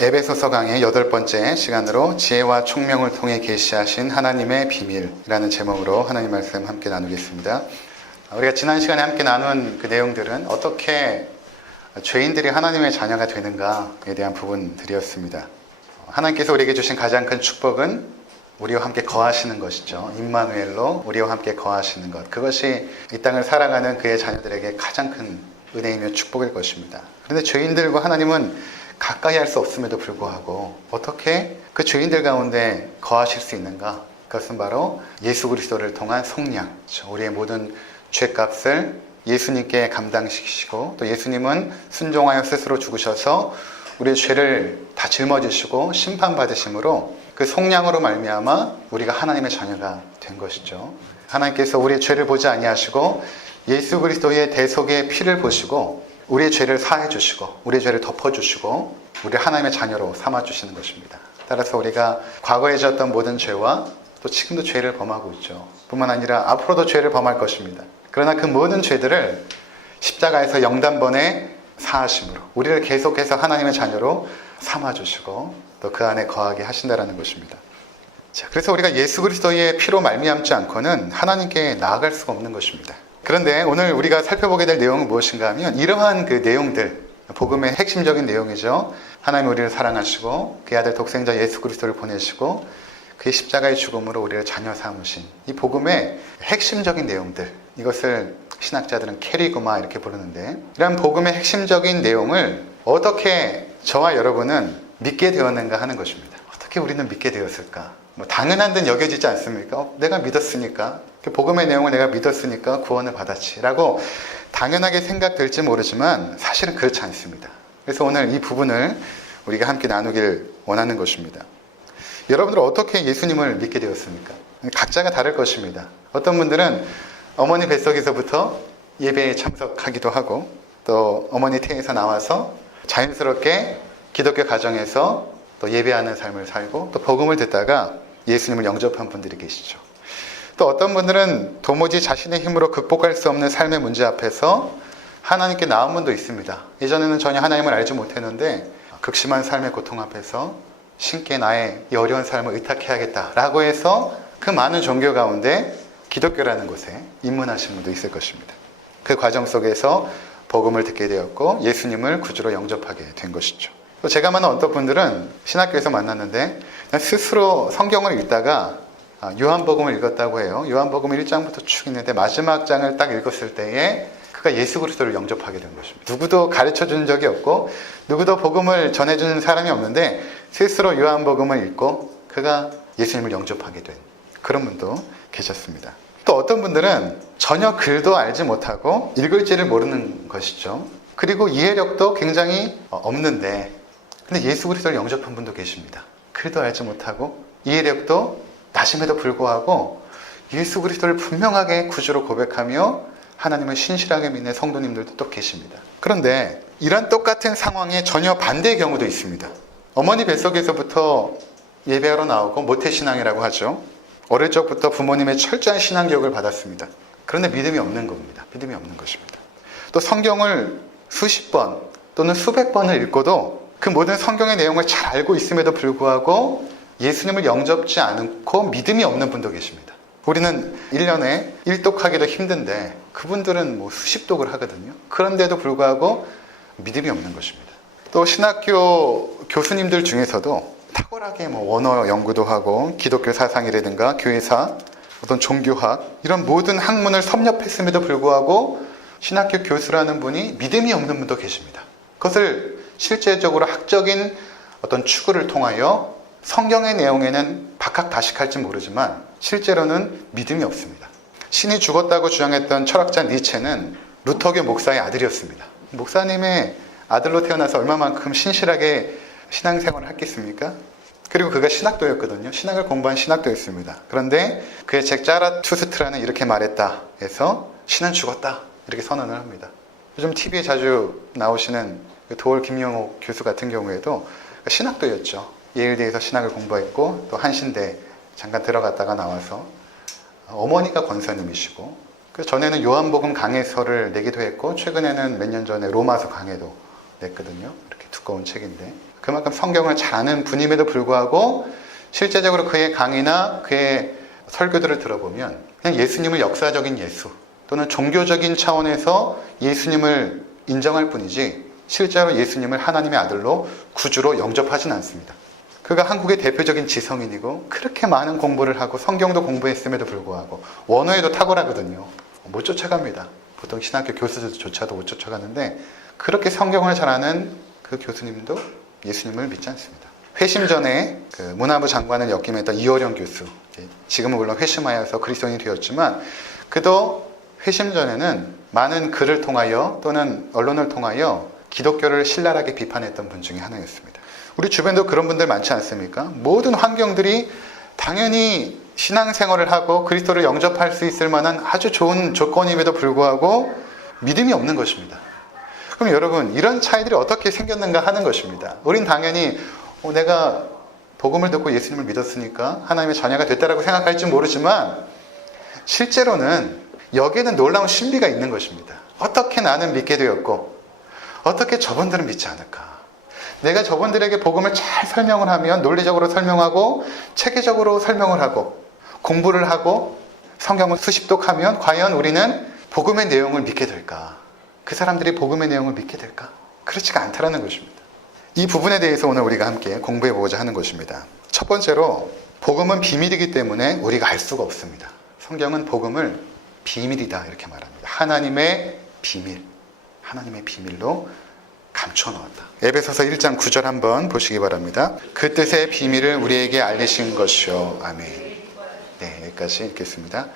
에베소서 강의 8번째 시간으로 지혜와 총명을 통해 계시하신 하나님의 비밀이라는 제목으로 하나님 말씀 함께 나누겠습니다. 우리가 지난 시간에 함께 나눈 그 내용들은 어떻게 죄인들이 하나님의 자녀가 되는가에 대한 부분들이었습니다. 하나님께서 우리에게 주신 가장 큰 축복은 우리와 함께 거하시는 것이죠. 임마누엘로 우리와 함께 거하시는 것. 그것이 이 땅을 살아가는 그의 자녀들에게 가장 큰 은혜이며 축복일 것입니다. 그런데 죄인들과 하나님은 가까이 할 수 없음에도 불구하고 어떻게 그 죄인들 가운데 거하실 수 있는가? 그것은 바로 예수 그리스도를 통한 속량, 우리의 모든 죄값을 예수님께 감당시키시고 또 예수님은 순종하여 스스로 죽으셔서 우리의 죄를 다 짊어지시고 심판받으심으로 그 속량으로 말미암아 우리가 하나님의 자녀가 된 것이죠. 하나님께서 우리의 죄를 보지 아니하시고 예수 그리스도의 대속의 피를 보시고 우리의 죄를 사해 주시고 우리의 죄를 덮어 주시고 우리 하나님의 자녀로 삼아 주시는 것입니다. 따라서 우리가 과거에 지었던 모든 죄와 또 지금도 죄를 범하고 있죠. 뿐만 아니라 앞으로도 죄를 범할 것입니다. 그러나 그 모든 죄들을 십자가에서 영단번에 사하심으로 우리를 계속해서 하나님의 자녀로 삼아 주시고 또 그 안에 거하게 하신다라는 것입니다. 자, 그래서 우리가 예수 그리스도의 피로 말미암지 않고는 하나님께 나아갈 수가 없는 것입니다. 그런데 오늘 우리가 살펴보게 될 내용은 무엇인가 하면 이러한 그 내용들, 복음의 핵심적인 내용이죠. 하나님 우리를 사랑하시고 그의 아들 독생자 예수 그리스도를 보내시고 그의 십자가의 죽음으로 우리를 자녀 삼으신 이 복음의 핵심적인 내용들, 이것을 신학자들은 캐리그마 이렇게 부르는데 이런 복음의 핵심적인 내용을 어떻게 저와 여러분은 믿게 되었는가 하는 것입니다. 어떻게 우리는 믿게 되었을까? 당연한 듯 여겨지지 않습니까? 내가 믿었으니까, 복음의 내용을 내가 믿었으니까 구원을 받았지 라고 당연하게 생각될지 모르지만 사실은 그렇지 않습니다. 그래서 오늘 이 부분을 우리가 함께 나누길 원하는 것입니다. 여러분들은 어떻게 예수님을 믿게 되었습니까? 각자가 다를 것입니다. 어떤 분들은 어머니 뱃속에서부터 예배에 참석하기도 하고 또 어머니 태에서 나와서 자연스럽게 기독교 가정에서 또 예배하는 삶을 살고 또 복음을 듣다가 예수님을 영접한 분들이 계시죠. 또 어떤 분들은 도무지 자신의 힘으로 극복할 수 없는 삶의 문제 앞에서 하나님께 나온 분도 있습니다. 예전에는 전혀 하나님을 알지 못했는데 극심한 삶의 고통 앞에서 신께 나의 이 어려운 삶을 의탁해야겠다라고 해서 그 많은 종교 가운데 기독교라는 곳에 입문하신 분도 있을 것입니다. 그 과정 속에서 복음을 듣게 되었고 예수님을 구주로 영접하게 된 것이죠. 또 제가 만난 어떤 분들은 신학교에서 만났는데 스스로 성경을 읽다가 요한복음을 읽었다고 해요. 요한복음 1장부터 쭉 있는데 마지막 장을 딱 읽었을 때에 그가 예수 그리스도를 영접하게 된 것입니다. 누구도 가르쳐준 적이 없고 누구도 복음을 전해주는 사람이 없는데 스스로 요한복음을 읽고 그가 예수님을 영접하게 된 그런 분도 계셨습니다. 또 어떤 분들은 전혀 글도 알지 못하고 읽을지를 모르는 것이죠. 그리고 이해력도 굉장히 없는데 근데 예수 그리스도를 영접한 분도 계십니다. 글도 알지 못하고 이해력도 나심에도 불구하고 예수 그리스도를 분명하게 구주로 고백하며 하나님을 신실하게 믿는 성도님들도 또 계십니다. 그런데 이런 똑같은 상황에 전혀 반대의 경우도 있습니다. 어머니 뱃속에서부터 예배하러 나오고 모태신앙이라고 하죠. 어릴 적부터 부모님의 철저한 신앙교육을 받았습니다. 그런데 믿음이 없는 겁니다. 믿음이 없는 것입니다. 또 성경을 수십 번 또는 수백 번을 읽고도 그 모든 성경의 내용을 잘 알고 있음에도 불구하고 예수님을 영접지 않고 믿음이 없는 분도 계십니다. 우리는 1년에 1독하기도 힘든데 그분들은 수십 독을 하거든요. 그런데도 불구하고 믿음이 없는 것입니다. 또 신학교 교수님들 중에서도 탁월하게 원어 연구도 하고 기독교 사상이라든가 교회사, 어떤 종교학 이런 모든 학문을 섭렵했음에도 불구하고 신학교 교수라는 분이 믿음이 없는 분도 계십니다. 그것을 실제적으로 학적인 어떤 추구를 통하여 성경의 내용에는 박학다식할지 모르지만 실제로는 믿음이 없습니다. 신이 죽었다고 주장했던 철학자 니체는 루터교 목사의 아들이었습니다. 목사님의 아들로 태어나서 얼마만큼 신실하게 신앙생활을 했겠습니까? 그리고 그가 신학도였거든요. 신학을 공부한 신학도였습니다. 그런데 그의 책 자라투스트라는 이렇게 말했다 해서 신은 죽었다 이렇게 선언을 합니다. 요즘 TV에 자주 나오시는 도올 김영옥 교수 같은 경우에도 신학도였죠. 예일대에서 신학을 공부했고 또 한신대 잠깐 들어갔다가 나와서 어머니가 권사님이시고 그 전에는 요한복음 강해서를 내기도 했고 최근에는 몇 년 전에 로마서 강해도 냈거든요. 이렇게 두꺼운 책인데. 그만큼 성경을 잘 아는 분임에도 불구하고 실제적으로 그의 강의나 그의 설교들을 들어보면 그냥 예수님을 역사적인 예수 또는 종교적인 차원에서 예수님을 인정할 뿐이지 실제로 예수님을 하나님의 아들로 구주로 영접하진 않습니다. 그가 한국의 대표적인 지성인이고 그렇게 많은 공부를 하고 성경도 공부했음에도 불구하고 원어에도 탁월하거든요. 못 쫓아갑니다. 보통 신학교 교수들조차도 못 쫓아가는데 그렇게 성경을 잘 아는 그 교수님도 예수님을 믿지 않습니다. 회심 전에 그 문화부 장관을 역임했던 이호령 교수, 지금은 물론 회심하여서 그리스도인이 되었지만 그도 회심 전에는 많은 글을 통하여 또는 언론을 통하여 기독교를 신랄하게 비판했던 분 중에 하나였습니다. 우리 주변도 그런 분들 많지 않습니까? 모든 환경들이 당연히 신앙생활을 하고 그리스도를 영접할 수 있을 만한 아주 좋은 조건임에도 불구하고 믿음이 없는 것입니다. 그럼 여러분, 이런 차이들이 어떻게 생겼는가 하는 것입니다. 우린 당연히 내가 복음을 듣고 예수님을 믿었으니까 하나님의 자녀가 됐다라고 생각할지 모르지만 실제로는 여기에는 놀라운 신비가 있는 것입니다. 어떻게 나는 믿게 되었고 어떻게 저분들은 믿지 않을까? 내가 저분들에게 복음을 잘 설명을 하면 논리적으로 설명하고 체계적으로 설명을 하고 공부를 하고 성경을 수십독하면 과연 우리는 복음의 내용을 믿게 될까? 그 사람들이 복음의 내용을 믿게 될까? 그렇지가 않다라는 것입니다. 이 부분에 대해서 오늘 우리가 함께 공부해 보고자 하는 것입니다. 첫 번째로 복음은 비밀이기 때문에 우리가 알 수가 없습니다. 성경은 복음을 비밀이다 이렇게 말합니다. 하나님의 비밀, 하나님의 비밀로 감춰놓았다. 에베소서 1장 9절 한번 보시기 바랍니다. 그 뜻의 비밀을 우리에게 알리신 것이요. 아멘. 네, 여기까지 읽겠습니다.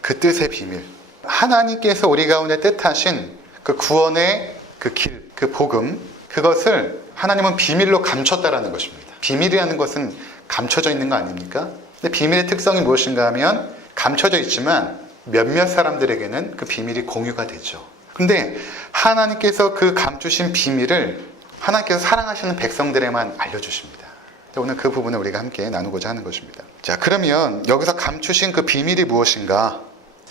그 뜻의 비밀. 하나님께서 우리 가운데 뜻하신 그 구원의 그 길, 그 복음, 그것을 하나님은 비밀로 감췄다라는 것입니다. 비밀이라는 것은 감춰져 있는 거 아닙니까? 근데 비밀의 특성이 무엇인가 하면 감춰져 있지만 몇몇 사람들에게는 그 비밀이 공유가 되죠. 근데 하나님께서 그 감추신 비밀을 하나님께서 사랑하시는 백성들에만 알려주십니다. 오늘 그 부분을 우리가 함께 나누고자 하는 것입니다. 자, 그러면 여기서 감추신 그 비밀이 무엇인가?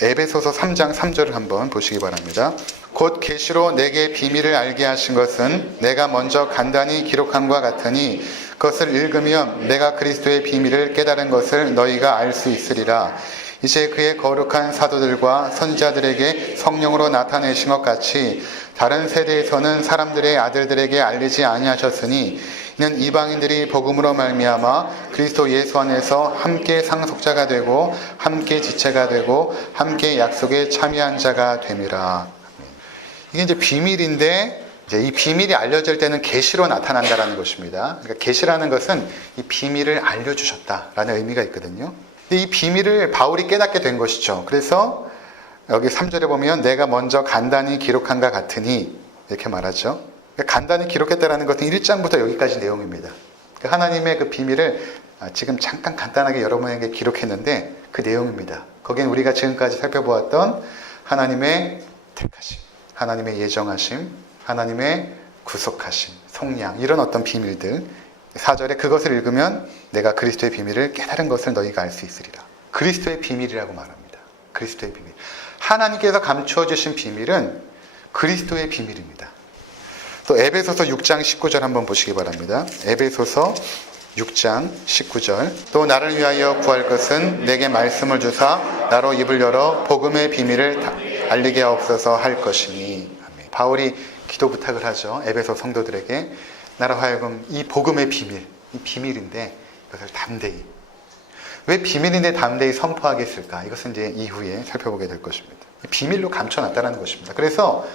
에베소서 3장 3절을 한번 보시기 바랍니다. 곧 계시로 내게 비밀을 알게 하신 것은 내가 먼저 간단히 기록함과 같으니 그것을 읽으면 내가 그리스도의 비밀을 깨달은 것을 너희가 알 수 있으리라. 이제 그의 거룩한 사도들과 선지자들에게 성령으로 나타내신 것 같이 다른 세대에서는 사람들의 아들들에게 알리지 아니하셨으니 이는 이방인들이 복음으로 말미암아 그리스도 예수 안에서 함께 상속자가 되고 함께 지체가 되고 함께 약속에 참여한 자가 됨이라. 이게 이제 비밀인데 이제 이 비밀이 알려질 때는 계시로 나타난다라는 것입니다. 그러니까 계시라는 것은 이 비밀을 알려주셨다라는 의미가 있거든요. 근데 이 비밀을 바울이 깨닫게 된 것이죠. 그래서 여기 3절에 보면 내가 먼저 간단히 기록한가 같으니 이렇게 말하죠. 그러니까 간단히 기록했다라는 것은 1장부터 여기까지 내용입니다. 그러니까 하나님의 그 비밀을 지금 잠깐 간단하게 여러분에게 기록했는데 그 내용입니다. 거기엔 우리가 지금까지 살펴보았던 하나님의 택하심, 하나님의 예정하심, 하나님의 구속하심, 속량 이런 어떤 비밀들 4절에 그것을 읽으면 내가 그리스도의 비밀을 깨달은 것을 너희가 알 수 있으리라. 그리스도의 비밀이라고 말합니다. 그리스도의 비밀. 하나님께서 감추어 주신 비밀은 그리스도의 비밀입니다. 또 에베소서 6장 19절 한번 보시기 바랍니다. 에베소서 6장 19절 또 나를 위하여 구할 것은 내게 말씀을 주사 나로 입을 열어 복음의 비밀을 알리게 하옵소서 할 것이니. 아멘. 바울이 기도 부탁을 하죠. 에베소 성도들에게 나로 하여금 이 복음의 비밀, 이 비밀인데 이것을 담대히. 왜 비밀인데 담대히 선포하게 했을까? 이것은 이제 이후에 살펴보게 될 것입니다. 비밀로 감춰놨다는 것입니다. 그래서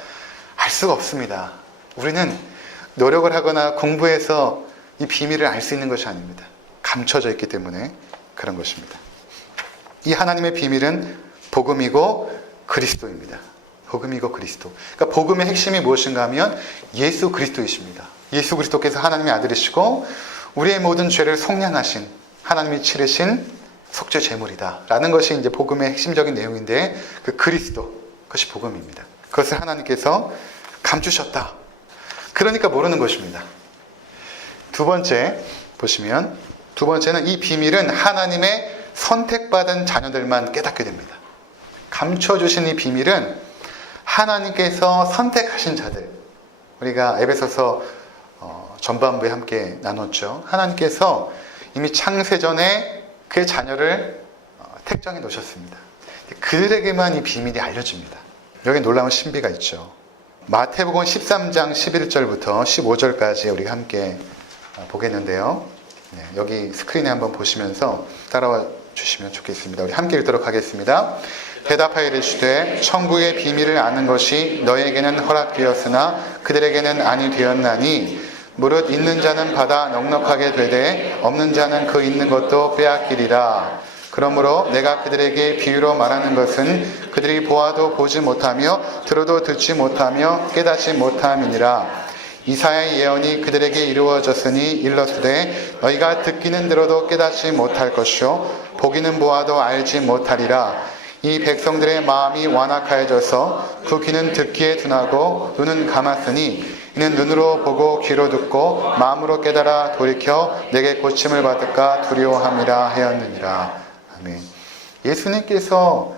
알 수가 없습니다. 우리는 노력을 하거나 공부해서 이 비밀을 알 수 있는 것이 아닙니다. 감춰져 있기 때문에 그런 것입니다. 이 하나님의 비밀은 복음이고 그리스도입니다. 복음이고 그리스도. 그러니까 복음의 핵심이 무엇인가 하면 예수 그리스도이십니다. 예수 그리스도께서 하나님의 아들이시고 우리의 모든 죄를 속량하신 하나님이 치르신 속죄 제물이다 라는 것이 이제 복음의 핵심적인 내용인데 그 그리스도, 그것이 복음입니다. 그것을 하나님께서 감추셨다. 그러니까 모르는 것입니다. 두 번째 보시면 두 번째는 이 비밀은 하나님의 선택받은 자녀들만 깨닫게 됩니다. 감춰주신 이 비밀은 하나님께서 선택하신 자들, 우리가 에베소서 전반부에 함께 나눴죠. 하나님께서 이미 창세전에 그의 자녀를 택정해 놓으셨습니다. 그들에게만 이 비밀이 알려집니다. 여기 놀라운 신비가 있죠. 마태복음 13장 11절부터 15절까지 우리가 함께 보겠는데요. 여기 스크린에 한번 보시면서 따라와 주시면 좋겠습니다. 우리 함께 읽도록 하겠습니다. 대답하여 이르시되 천국의 비밀을 아는 것이 너에게는 허락되었으나 그들에게는 아니 되었나니 무릇 있는 자는 받아 넉넉하게 되되 없는 자는 그 있는 것도 빼앗기리라. 그러므로 내가 그들에게 비유로 말하는 것은 그들이 보아도 보지 못하며 들어도 듣지 못하며 깨닫지 못함이니라. 이사야의 예언이 그들에게 이루어졌으니 일렀으되 너희가 듣기는 들어도 깨닫지 못할 것이요 보기는 보아도 알지 못하리라. 이 백성들의 마음이 완악하여져서 그 귀는 듣기에 둔하고 눈은 감았으니 이는 눈으로 보고 귀로 듣고 마음으로 깨달아 돌이켜 내게 고침을 받을까 두려워함이라 하였느니라. 아멘. 예수님께서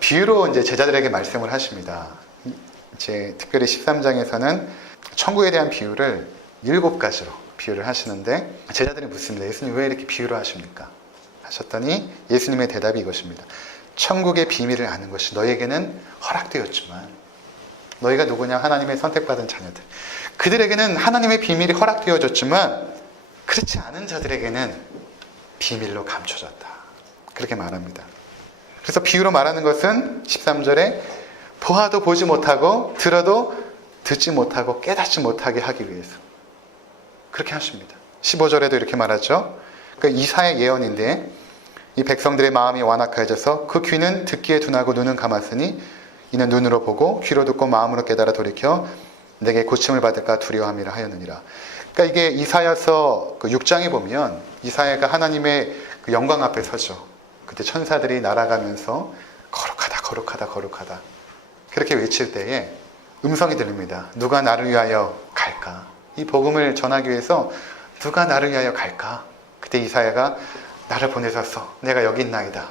비유로 이제 제자들에게 말씀을 하십니다. 특별히 13장에서는 천국에 대한 비유를 7가지로 비유를 하시는데 제자들이 묻습니다. 예수님 왜 이렇게 비유로 하십니까? 하셨더니 예수님의 대답이 이것입니다. 천국의 비밀을 아는 것이 너에게는 허락되었지만 너희가 누구냐? 하나님의 선택받은 자녀들. 그들에게는 하나님의 비밀이 허락되어졌지만 그렇지 않은 자들에게는 비밀로 감춰졌다. 그렇게 말합니다. 그래서 비유로 말하는 것은 13절에 보아도 보지 못하고 들어도 듣지 못하고 깨닫지 못하게 하기 위해서 그렇게 하십니다. 15절에도 이렇게 말하죠. 그러니까 이사야의 예언인데 이 백성들의 마음이 완악해져서 그 귀는 듣기에 둔하고 눈은 감았으니 이는 눈으로 보고 귀로 듣고 마음으로 깨달아 돌이켜 내게 고침을 받을까 두려워함이라 하였느니라. 그러니까 이게 이사야서 6장에 보면 이사야가 하나님의 그 영광 앞에 서죠. 그때 천사들이 날아가면서 거룩하다 거룩하다 거룩하다 그렇게 외칠 때에 음성이 들립니다. 누가 나를 위하여 갈까? 이 복음을 전하기 위해서 누가 나를 위하여 갈까? 그때 이사야가 나를 보내셨어. 내가 여기 있나이다.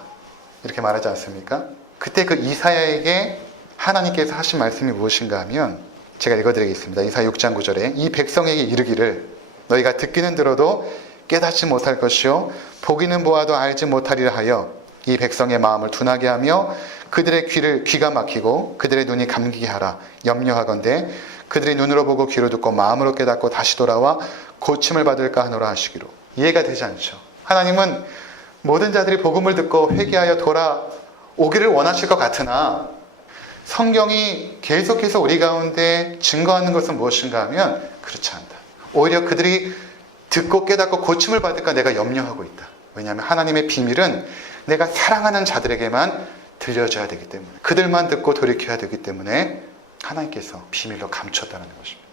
이렇게 말하지 않습니까? 그때 그 이사야에게 하나님께서 하신 말씀이 무엇인가 하면 제가 읽어드리겠습니다. 이사야 6장 9절에 이 백성에게 이르기를 너희가 듣기는 들어도 깨닫지 못할 것이요 보기는 보아도 알지 못하리라 하여 이 백성의 마음을 둔하게 하며 그들의 귀가 막히고 그들의 눈이 감기게 하라. 염려하건대 그들이 눈으로 보고 귀로 듣고 마음으로 깨닫고 다시 돌아와 고침을 받을까 하노라 하시기로. 이해가 되지 않죠. 하나님은 모든 자들이 복음을 듣고 회개하여 돌아오기를 원하실 것 같으나 성경이 계속해서 우리 가운데 증거하는 것은 무엇인가 하면 그렇지 않다. 오히려 그들이 듣고 깨닫고 고침을 받을까 내가 염려하고 있다. 왜냐하면 하나님의 비밀은 내가 사랑하는 자들에게만 들려줘야 되기 때문에 그들만 듣고 돌이켜야 되기 때문에 하나님께서 비밀로 감췄다는 것입니다.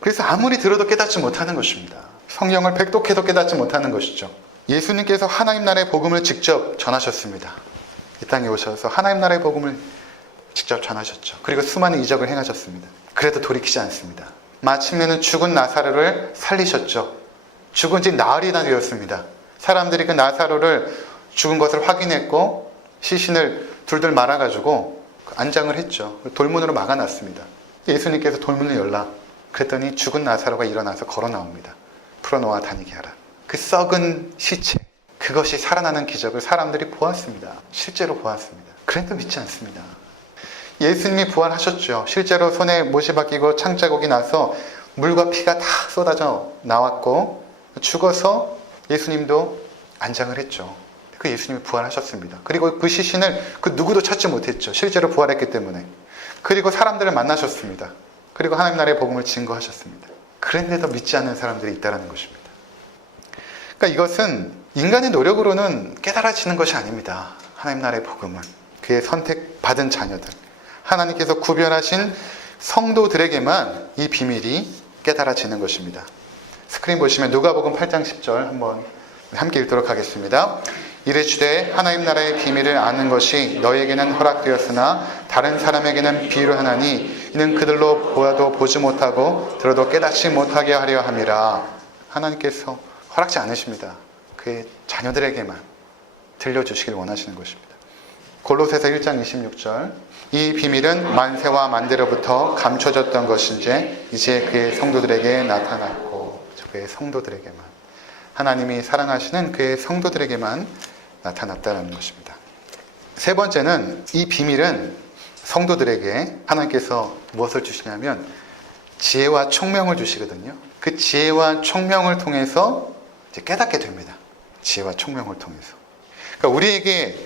그래서 아무리 들어도 깨닫지 못하는 것입니다. 성경을 백독해도 깨닫지 못하는 것이죠. 예수님께서 하나님 나라의 복음을 직접 전하셨습니다. 이 땅에 오셔서 하나님 나라의 복음을 직접 전하셨죠. 그리고 수많은 이적을 행하셨습니다. 그래도 돌이키지 않습니다. 마침내는 죽은 나사로를 살리셨죠. 죽은 지 나흘이나 되었습니다. 사람들이 그 나사로를 죽은 것을 확인했고 시신을 둘둘 말아가지고 안장을 했죠. 돌문으로 막아놨습니다. 예수님께서 돌문을 열라. 그랬더니 죽은 나사로가 일어나서 걸어 나옵니다. 풀어놓아 다니게 하라. 그 썩은 시체, 그것이 살아나는 기적을 사람들이 보았습니다. 실제로 보았습니다. 그래도 믿지 않습니다. 예수님이 부활하셨죠. 실제로 손에 못이 박히고 창자국이 나서 물과 피가 다 쏟아져 나왔고 죽어서 예수님도 안장을 했죠. 그 예수님이 부활하셨습니다. 그리고 그 시신을 그 누구도 찾지 못했죠. 실제로 부활했기 때문에. 그리고 사람들을 만나셨습니다. 그리고 하나님 나라의 복음을 증거하셨습니다. 그런데도 믿지 않는 사람들이 있다는 것입니다. 그러니까 이것은 인간의 노력으로는 깨달아지는 것이 아닙니다. 하나님 나라의 복음은 그의 선택받은 자녀들, 하나님께서 구별하신 성도들에게만 이 비밀이 깨달아지는 것입니다. 스크린 보시면 누가복음 8장 10절 한번 함께 읽도록 하겠습니다. 이르시되 하나님 나라의 비밀을 아는 것이 너에게는 허락되었으나 다른 사람에게는 비유로 하나니 이는 그들로 보아도 보지 못하고 들어도 깨닫지 못하게 하려 함이라. 하나님께서 허락지 않으십니다. 그의 자녀들에게만 들려주시길 원하시는 것입니다. 골로새서 1장 26절. 이 비밀은 만세와 만대로부터 감춰졌던 것인지 이제 그의 성도들에게 나타났고, 그의 성도들에게만, 하나님이 사랑하시는 그의 성도들에게만 나타났다는 것입니다. 세 번째는, 이 비밀은 성도들에게 하나님께서 무엇을 주시냐면 지혜와 총명을 주시거든요. 그 지혜와 총명을 통해서 이제 깨닫게 됩니다. 지혜와 총명을 통해서. 그러니까 우리에게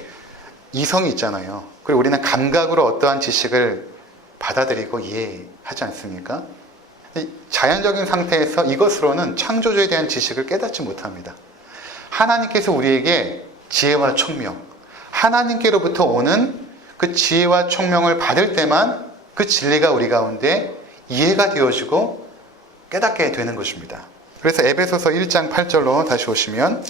이성이 있잖아요. 그리고 우리는 감각으로 어떠한 지식을 받아들이고 이해하지 않습니까? 자연적인 상태에서 이것으로는 창조주에 대한 지식을 깨닫지 못합니다. 하나님께서 우리에게 지혜와 총명, 하나님께로부터 오는 그 지혜와 총명을 받을 때만 그 진리가 우리 가운데 이해가 되어지고 깨닫게 되는 것입니다. 그래서 에베소서 1장 8절로 다시 오시면,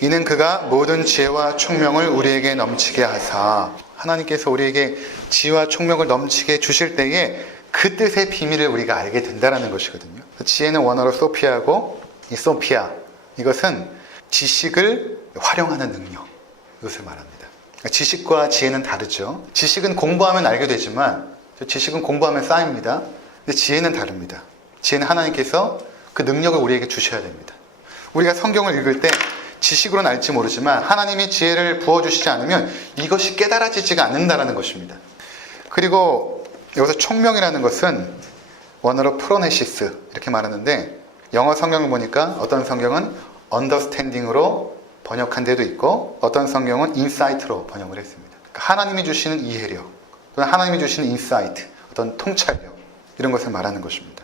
이는 그가 모든 지혜와 총명을 우리에게 넘치게 하사, 하나님께서 우리에게 지혜와 총명을 넘치게 주실 때에 그 뜻의 비밀을 우리가 알게 된다는 것이거든요. 지혜는 원어로 소피아고, 이 소피아, 이것은 지식을 활용하는 능력, 이것을 말합니다. 지식과 지혜는 다르죠. 지식은 공부하면 알게 되지만, 지식은 공부하면 쌓입니다. 근데 지혜는 다릅니다. 지혜는 하나님께서 그 능력을 우리에게 주셔야 됩니다. 우리가 성경을 읽을 때 지식으로는 알지 모르지만 하나님이 지혜를 부어주시지 않으면 이것이 깨달아지지가 않는다는 것입니다. 그리고 여기서 총명이라는 것은 원어로 프로네시스 이렇게 말하는데, 영어 성경을 보니까 어떤 성경은 understanding으로 번역한 데도 있고 어떤 성경은 insight로 번역을 했습니다. 그러니까 하나님이 주시는 이해력 또는 하나님이 주시는 insight, 어떤 통찰력, 이런 것을 말하는 것입니다.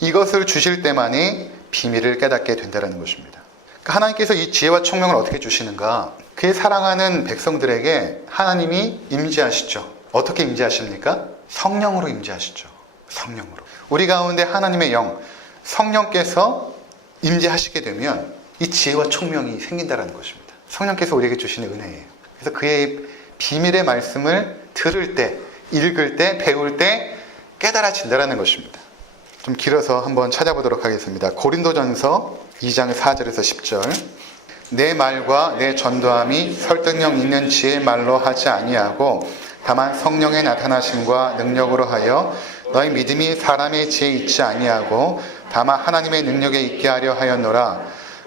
이것을 주실 때만이 비밀을 깨닫게 된다는 것입니다. 그러니까 하나님께서 이 지혜와 총명을 어떻게 주시는가? 그의 사랑하는 백성들에게 하나님이 임재하시죠. 어떻게 임재하십니까? 성령으로 임재하시죠. 성령으로. 우리 가운데 하나님의 영, 성령께서 임재하시게 되면 이 지혜와 총명이 생긴다는 것입니다. 성령께서 우리에게 주시는 은혜예요. 그래서 그의 비밀의 말씀을 들을 때, 읽을 때, 배울 때 깨달아진다는 것입니다. 좀 길어서 한번 찾아보도록 하겠습니다. 고린도전서 2장 4절에서 10절. 내 말과 내 전도함이 설득력 있는 지혜의 말로 하지 아니하고 다만 성령의 나타나심과 능력으로 하여 너희 믿음이 사람의 지혜에 있지 아니하고 다만 하나님의 능력에 있게 하려 하였노라.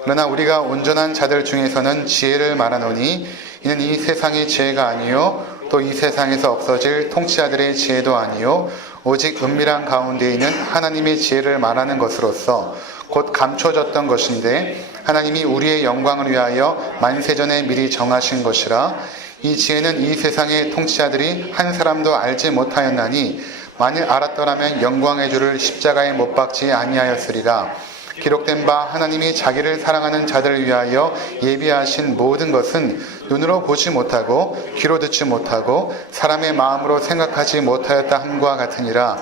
그러나 우리가 온전한 자들 중에서는 지혜를 말하노니 이는 이 세상의 지혜가 아니요 또 이 세상에서 없어질 통치자들의 지혜도 아니요 오직 은밀한 가운데 있는 하나님의 지혜를 말하는 것으로서 곧 감춰졌던 것인데 하나님이 우리의 영광을 위하여 만세전에 미리 정하신 것이라. 이 지혜는 이 세상의 통치자들이 한 사람도 알지 못하였나니 만일 알았더라면 영광의 주를 십자가에 못 박지 아니하였으리라. 기록된 바 하나님이 자기를 사랑하는 자들을 위하여 예비하신 모든 것은 눈으로 보지 못하고 귀로 듣지 못하고 사람의 마음으로 생각하지 못하였다 함과 같으니라.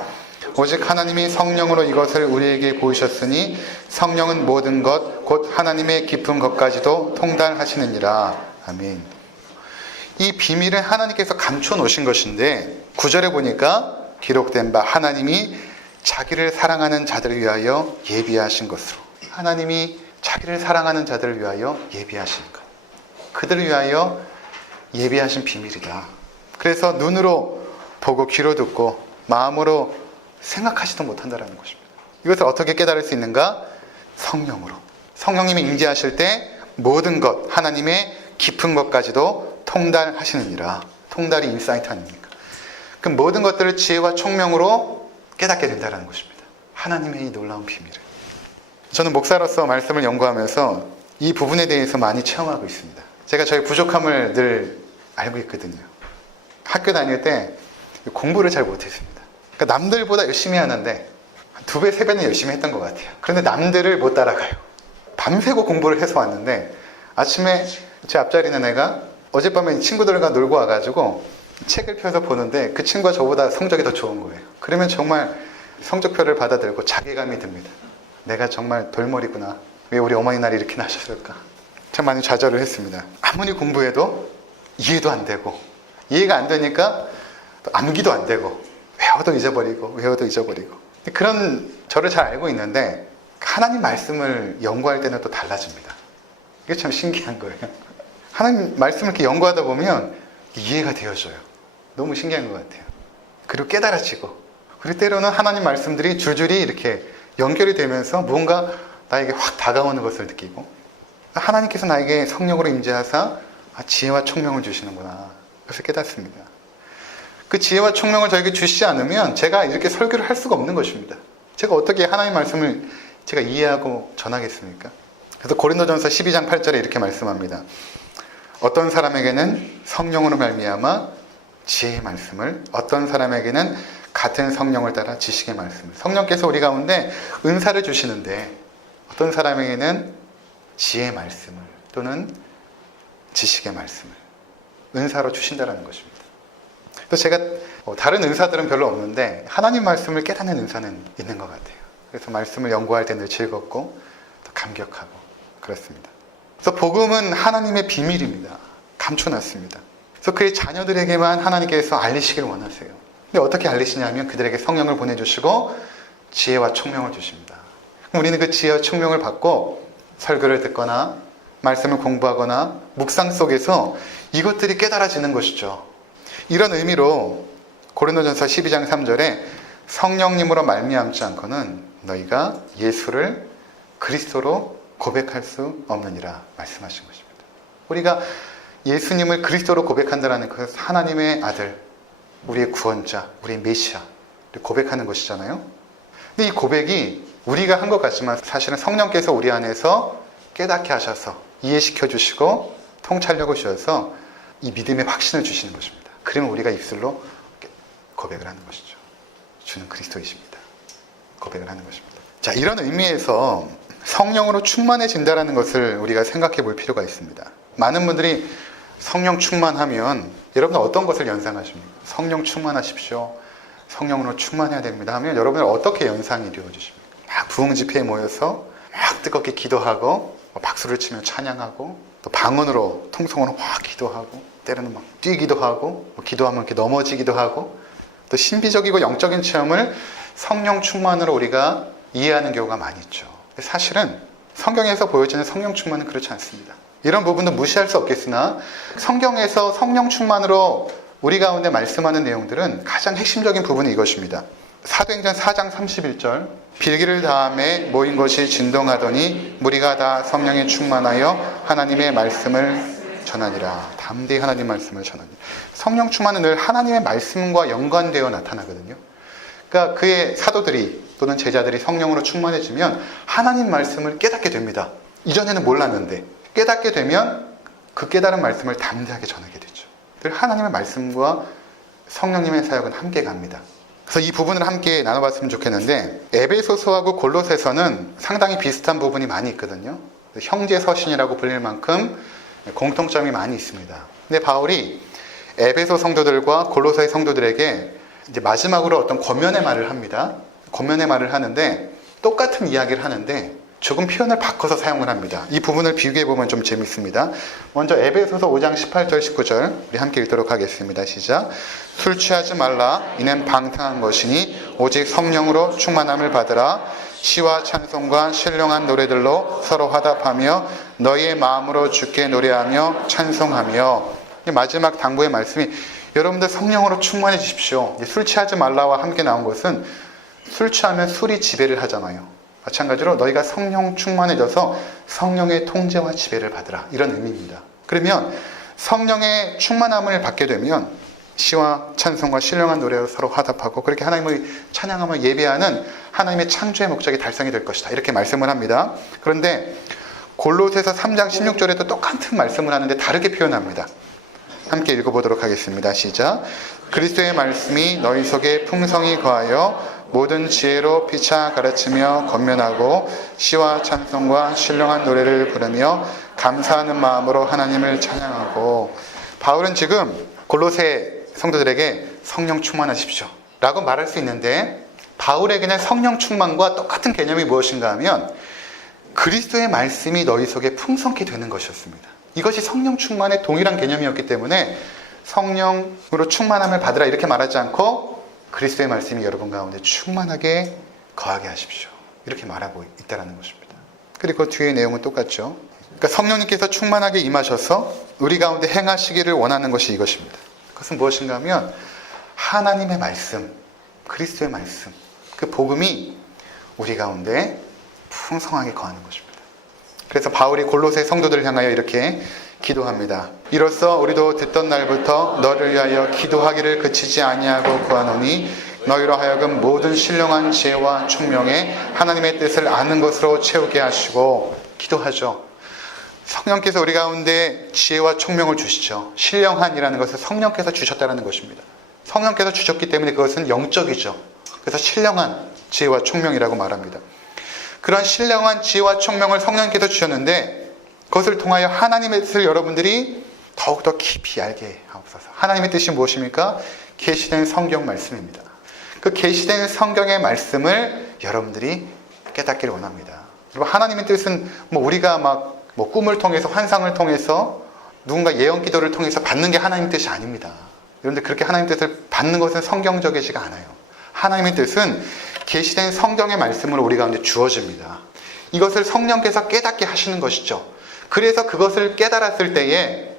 오직 하나님이 성령으로 이것을 우리에게 보이셨으니 성령은 모든 것 곧 하나님의 깊은 것까지도 통달하시느니라. 아멘. 이 비밀은 하나님께서 감춰 놓으신 것인데 9절에 보니까 기록된 바 하나님이 자기를 사랑하는 자들을 위하여 예비하신 것으로, 하나님이 자기를 사랑하는 자들을 위하여 예비하신 것, 그들을 위하여 예비하신 비밀이다. 그래서 눈으로 보고 귀로 듣고 마음으로 생각하지도 못한다는 것입니다. 이것을 어떻게 깨달을 수 있는가? 성령으로. 성령님이 임재하실 때 모든 것, 하나님의 깊은 것까지도 통달하시느니라. 통달이 인사이트 아닙니까? 그 모든 것들을 지혜와 총명으로 깨닫게 된다는 것입니다. 하나님의 이 놀라운 비밀을. 저는 목사로서 말씀을 연구하면서 이 부분에 대해서 많이 체험하고 있습니다. 제가 저의 부족함을 늘 알고 있거든요. 학교 다닐 때 공부를 잘 못했습니다. 그러니까 남들보다 열심히 하는데 2배, 3배는 열심히 했던 것 같아요. 그런데 남들을 못 따라가요. 밤새고 공부를 해서 왔는데 아침에 제 앞자리 있는 애가 어젯밤에 친구들과 놀고 와가지고 책을 펴서 보는데 그 친구가 저보다 성적이 더 좋은 거예요. 그러면 정말 성적표를 받아들고 자괴감이 듭니다. 내가 정말 돌머리구나. 왜 우리 어머니 날이 이렇게 나셨을까? 참 많이 좌절을 했습니다. 아무리 공부해도 이해도 안 되고, 이해가 안 되니까 또 암기도 안 되고, 외워도 잊어버리고 그런 저를 잘 알고 있는데 하나님 말씀을 연구할 때는 또 달라집니다. 이게 참 신기한 거예요. 하나님 말씀을 이렇게 연구하다 보면 이해가 되어져요. 너무 신기한 것 같아요. 그리고 깨달아지고, 그리고 때로는 하나님 말씀들이 줄줄이 이렇게 연결이 되면서 무언가 나에게 확 다가오는 것을 느끼고, 하나님께서 나에게 성령으로 임재하사 지혜와 총명을 주시는구나. 그래서 깨닫습니다. 그 지혜와 총명을 저에게 주시지 않으면 제가 이렇게 설교를 할 수가 없는 것입니다. 제가 어떻게 하나님 말씀을 제가 이해하고 전하겠습니까? 그래서 고린도전서 12장 8절에 이렇게 말씀합니다. 어떤 사람에게는 성령으로 말미암아 지혜의 말씀을, 어떤 사람에게는 같은 성령을 따라 지식의 말씀을. 성령께서 우리 가운데 은사를 주시는데 어떤 사람에게는 지혜의 말씀을 또는 지식의 말씀을 은사로 주신다는 것입니다. 또 제가 다른 은사들은 별로 없는데 하나님 말씀을 깨닫는 은사는 있는 것 같아요. 그래서 말씀을 연구할 때 늘 즐겁고 또 감격하고 그렇습니다. 그래서 복음은 하나님의 비밀입니다. 감춰놨습니다. 그래서 그의 자녀들에게만 하나님께서 알리시길 원하세요. 근데 어떻게 알리시냐면 그들에게 성령을 보내주시고 지혜와 총명을 주십니다. 그럼 우리는 그 지혜와 총명을 받고 설교를 듣거나 말씀을 공부하거나 묵상 속에서 이것들이 깨달아지는 것이죠. 이런 의미로 고린도전서 12장 3절에 성령님으로 말미암지 않고는 너희가 예수를 그리스도로 고백할 수 없느니라 말씀하신 것입니다. 우리가 예수님을 그리스도로 고백한다는 것은 하나님의 아들, 우리의 구원자, 우리의 메시아를 고백하는 것이잖아요. 근데 이 고백이 우리가 한 것 같지만 사실은 성령께서 우리 안에서 깨닫게 하셔서 이해시켜 주시고 통찰력을 주셔서 이 믿음의 확신을 주시는 것입니다. 그러면 우리가 입술로 고백을 하는 것이죠. 주는 그리스도이십니다. 고백을 하는 것입니다. 자, 이런 의미에서 성령으로 충만해진다는 것을 우리가 생각해 볼 필요가 있습니다. 많은 분들이 성령 충만하면 여러분은 어떤 것을 연상하십니까? 성령 충만하십시오. 성령으로 충만해야 됩니다 하면 여러분은 어떻게 연상이 이루어지십니까? 막 부흥 집회에 모여서 막 뜨겁게 기도하고 박수를 치며 찬양하고 또 방언으로 통성으로 막 기도하고 때로는 막 뛰기도 하고 기도하면 이렇게 넘어지기도 하고 또 신비적이고 영적인 체험을 성령 충만으로 우리가 이해하는 경우가 많이 있죠. 사실은 성경에서 보여지는 성령 충만은 그렇지 않습니다. 이런 부분도 무시할 수 없겠으나 성경에서 성령 충만으로 우리 가운데 말씀하는 내용들은 가장 핵심적인 부분이 이것입니다. 사도행전 4장 31절 빌기를 다함에 모인 것이 진동하더니 무리가 다 성령에 충만하여 하나님의 말씀을 전하니라. 담대히 하나님 말씀을 전하니라. 성령 충만은 늘 하나님의 말씀과 연관되어 나타나거든요. 그러니까 그의 사도들이 또는 제자들이 성령으로 충만해지면 하나님 말씀을 깨닫게 됩니다. 이전에는 몰랐는데 깨닫게 되면 그 깨달은 말씀을 담대하게 전하게 되죠. 늘 하나님의 말씀과 성령님의 사역은 함께 갑니다. 그래서 이 부분을 함께 나눠봤으면 좋겠는데 에베소서하고 골로새서는 상당히 비슷한 부분이 많이 있거든요. 형제 서신이라고 불릴 만큼 공통점이 많이 있습니다. 근데 바울이 에베소 성도들과 골로새 성도들에게 이제 마지막으로 어떤 권면의 말을 합니다. 권면의 말을 하는데 똑같은 이야기를 하는데 조금 표현을 바꿔서 사용을 합니다. 이 부분을 비교해 보면 좀 재밌습니다. 먼저 에베소서 5장 18절 19절 우리 함께 읽도록 하겠습니다. 시작. 술 취하지 말라. 이는 방탕한 것이니 오직 성령으로 충만함을 받으라. 시와 찬송과 신령한 노래들로 서로 화답하며 너희의 마음으로 주께 노래하며 찬송하며. 마지막 당부의 말씀이 여러분들 성령으로 충만해지십시오. 술 취하지 말라와 함께 나온 것은 술 취하면 술이 지배를 하잖아요. 마찬가지로 너희가 성령 충만해져서 성령의 통제와 지배를 받으라. 이런 의미입니다. 그러면 성령의 충만함을 받게 되면 시와 찬송과 신령한 노래로 서로 화답하고 그렇게 하나님을 찬양하며 예배하는 하나님의 창조의 목적이 달성이 될 것이다. 이렇게 말씀을 합니다. 그런데 골로새서 3장 16절에도 똑같은 말씀을 하는데 다르게 표현합니다. 함께 읽어보도록 하겠습니다. 시작. 그리스도의 말씀이 너희 속에 풍성히 거하여 모든 지혜로 피차 가르치며 권면하고 시와 찬송과 신령한 노래를 부르며 감사하는 마음으로 하나님을 찬양하고. 바울은 지금 골로새 성도들에게 성령 충만하십시오 라고 말할 수 있는데 바울에게는 성령 충만과 똑같은 개념이 무엇인가 하면 그리스도의 말씀이 너희 속에 풍성히 되는 것이었습니다. 이것이 성령 충만의 동일한 개념이었기 때문에 성령으로 충만함을 받으라 이렇게 말하지 않고 그리스도의 말씀이 여러분 가운데 충만하게 거하게 하십시오. 이렇게 말하고 있다는 것입니다. 그리고 뒤의 내용은 똑같죠. 그러니까 성령님께서 충만하게 임하셔서 우리 가운데 행하시기를 원하는 것이 이것입니다. 그것은 무엇인가 하면 하나님의 말씀, 그리스도의 말씀, 그 복음이 우리 가운데 풍성하게 거하는 것입니다. 그래서 바울이 골로새 성도들을 향하여 이렇게 기도합니다. 이로써 우리도 듣던 날부터 너를 위하여 기도하기를 그치지 아니하고 구하노니 너희로 하여금 모든 신령한 지혜와 총명에 하나님의 뜻을 아는 것으로 채우게 하시고. 기도하죠. 성령께서 우리 가운데 지혜와 총명을 주시죠. 신령한이라는 것을 성령께서 주셨다는 것입니다. 성령께서 주셨기 때문에 그것은 영적이죠. 그래서 신령한 지혜와 총명이라고 말합니다. 그런 신령한 지혜와 총명을 성령께서 주셨는데 그것을 통하여 하나님의 뜻을 여러분들이 더욱더 깊이 알게 하옵소서. 하나님의 뜻이 무엇입니까? 계시된 성경 말씀입니다. 그 계시된 성경의 말씀을 여러분들이 깨닫기를 원합니다. 여러분, 하나님의 뜻은 우리가 꿈을 통해서, 환상을 통해서, 누군가 예언 기도를 통해서 받는 게 하나님의 뜻이 아닙니다. 여러분들 그렇게 하나님의 뜻을 받는 것은 성경적이지가 않아요. 하나님의 뜻은 계시된 성경의 말씀으로 우리 가운데 주어집니다. 이것을 성령께서 깨닫게 하시는 것이죠. 그래서 그것을 깨달았을 때에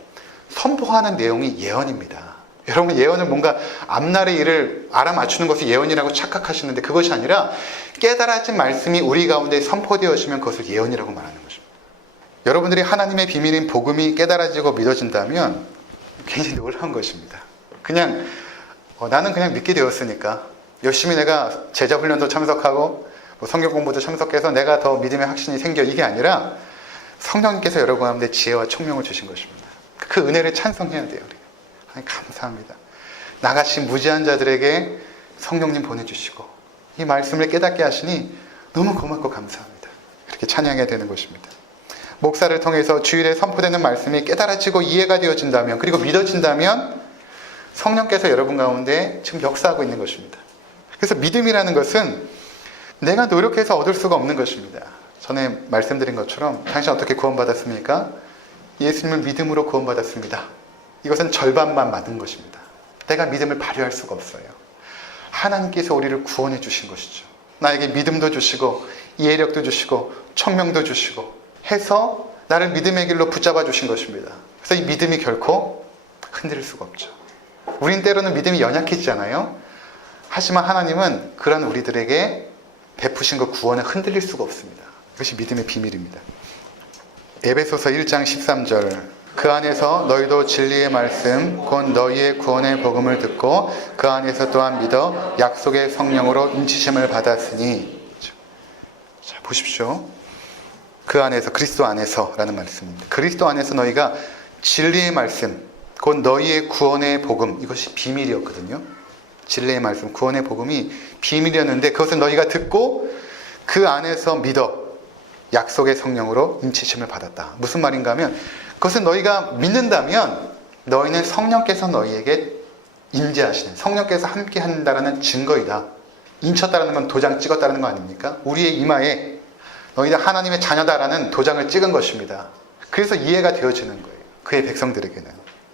선포하는 내용이 예언입니다. 여러분, 예언은 뭔가 앞날의 일을 알아맞추는 것이 예언이라고 착각하시는데 그것이 아니라 깨달아진 말씀이 우리 가운데 선포되어지면 그것을 예언이라고 말하는 것입니다. 여러분들이 하나님의 비밀인 복음이 깨달아지고 믿어진다면 굉장히 놀라운 것입니다. 그냥 나는 그냥 믿게 되었으니까 열심히 내가 제자 훈련도 참석하고 성경 공부도 참석해서 내가 더 믿음의 확신이 생겨, 이게 아니라 성령님께서 여러분 가운데 지혜와 총명을 주신 것입니다. 그 은혜를 찬송해야 돼요. 우리가. 하나님 감사합니다. 나가신 무지한 자들에게 성령님 보내주시고 이 말씀을 깨닫게 하시니 너무 고맙고 감사합니다. 이렇게 찬양해야 되는 것입니다. 목사를 통해서 주일에 선포되는 말씀이 깨달아지고 이해가 되어진다면, 그리고 믿어진다면 성령께서 여러분 가운데 지금 역사하고 있는 것입니다. 그래서 믿음이라는 것은 내가 노력해서 얻을 수가 없는 것입니다. 전에 말씀드린 것처럼 당신 어떻게 구원받았습니까? 예수님을 믿음으로 구원받았습니다. 이것은 절반만 맞는 것입니다. 내가 믿음을 발휘할 수가 없어요. 하나님께서 우리를 구원해 주신 것이죠. 나에게 믿음도 주시고 이해력도 주시고 청명도 주시고 해서 나를 믿음의 길로 붙잡아 주신 것입니다. 그래서 이 믿음이 결코 흔들릴 수가 없죠. 우린 때로는 믿음이 연약해지잖아요. 하지만 하나님은 그런 우리들에게 베푸신 그 구원을 흔들릴 수가 없습니다. 그것이 믿음의 비밀입니다. 에베소서 1장 13절, 그 안에서 너희도 진리의 말씀 곧 너희의 구원의 복음을 듣고 그 안에서 또한 믿어 약속의 성령으로 인치심을 받았으니. 자, 보십시오. 그 안에서, 그리스도 안에서라는 말씀입니다. 그리스도 안에서 너희가 진리의 말씀 곧 너희의 구원의 복음, 이것이 비밀이었거든요. 진리의 말씀, 구원의 복음이 비밀이었는데 그것을 너희가 듣고 그 안에서 믿어 약속의 성령으로 인치심을 받았다. 무슨 말인가 하면 그것은 너희가 믿는다면 너희는 성령께서 너희에게 임재하시는, 성령께서 함께 한다는 증거이다. 인쳤다는 건 도장 찍었다는 거 아닙니까? 우리의 이마에 너희는 하나님의 자녀다라는 도장을 찍은 것입니다. 그래서 이해가 되어지는 거예요. 그의 백성들에게는.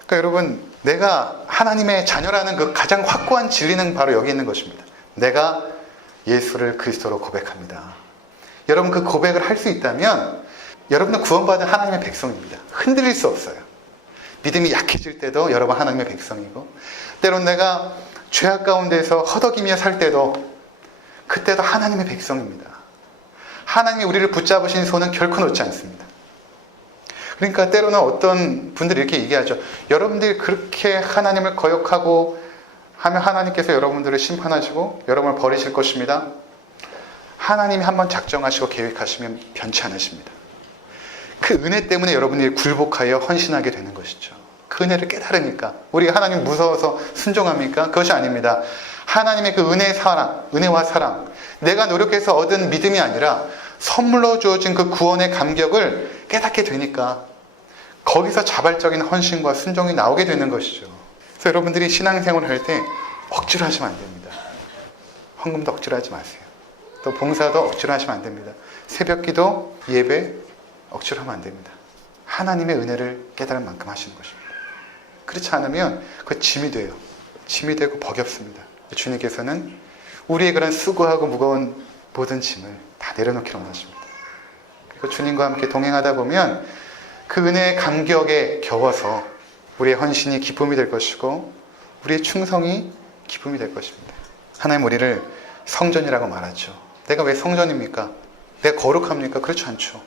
그러니까 여러분, 내가 하나님의 자녀라는 그 가장 확고한 진리는 바로 여기 있는 것입니다. 내가 예수를 그리스도로 고백합니다. 여러분, 그 고백을 할 수 있다면 여러분은 구원받은 하나님의 백성입니다. 흔들릴 수 없어요. 믿음이 약해질 때도 여러분 하나님의 백성이고, 때론 내가 죄악 가운데서 허덕이며 살 때도 그때도 하나님의 백성입니다. 하나님이 우리를 붙잡으신 손은 결코 놓지 않습니다. 그러니까 때로는 어떤 분들이 이렇게 얘기하죠. 여러분들이 그렇게 하나님을 거역하고 하면 하나님께서 여러분들을 심판하시고 여러분을 버리실 것입니다. 하나님이 한번 작정하시고 계획하시면 변치 않으십니다. 그 은혜 때문에 여러분들이 굴복하여 헌신하게 되는 것이죠. 그 은혜를 깨달으니까. 우리가 하나님 무서워서 순종합니까? 그것이 아닙니다. 하나님의 그 은혜와 사랑, 내가 노력해서 얻은 믿음이 아니라 선물로 주어진 그 구원의 감격을 깨닫게 되니까 거기서 자발적인 헌신과 순종이 나오게 되는 것이죠. 그래서 여러분들이 신앙생활을 할 때 억지로 하시면 안 됩니다. 헌금도 억지로 하지 마세요. 또 봉사도 억지로 하시면 안 됩니다. 새벽기도, 예배 억지로 하면 안 됩니다. 하나님의 은혜를 깨달을 만큼 하시는 것입니다. 그렇지 않으면 그 짐이 돼요. 짐이 되고 버겁습니다. 주님께서는 우리의 그런 수고하고 무거운 모든 짐을 다 내려놓기를 원하십니다. 그리고 주님과 함께 동행하다 보면 그 은혜의 감격에 겨워서 우리의 헌신이 기쁨이 될 것이고 우리의 충성이 기쁨이 될 것입니다. 하나님 우리를 성전이라고 말하죠. 내가 왜 성전입니까? 내가 거룩합니까? 그렇지 않죠.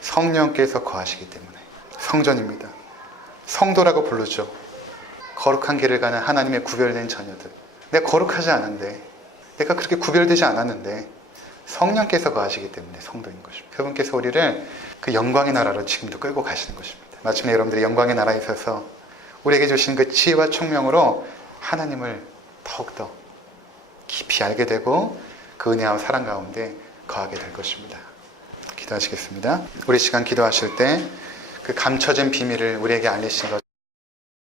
성령께서 거하시기 때문에 성전입니다. 성도라고 부르죠. 거룩한 길을 가는 하나님의 구별된 자녀들. 내가 거룩하지 않은데, 내가 그렇게 구별되지 않았는데 성령께서 거하시기 때문에 성도인 것입니다. 그분께서 우리를 그 영광의 나라로 지금도 끌고 가시는 것입니다. 마침내 여러분들이 영광의 나라에 있어서 우리에게 주신 그 지혜와 총명으로 하나님을 더욱더 깊이 알게 되고 그 은혜와 사랑 가운데 거하게 될 것입니다. 기도하시겠습니다. 우리 시간 기도하실 때 그 감춰진 비밀을 우리에게 알리신 것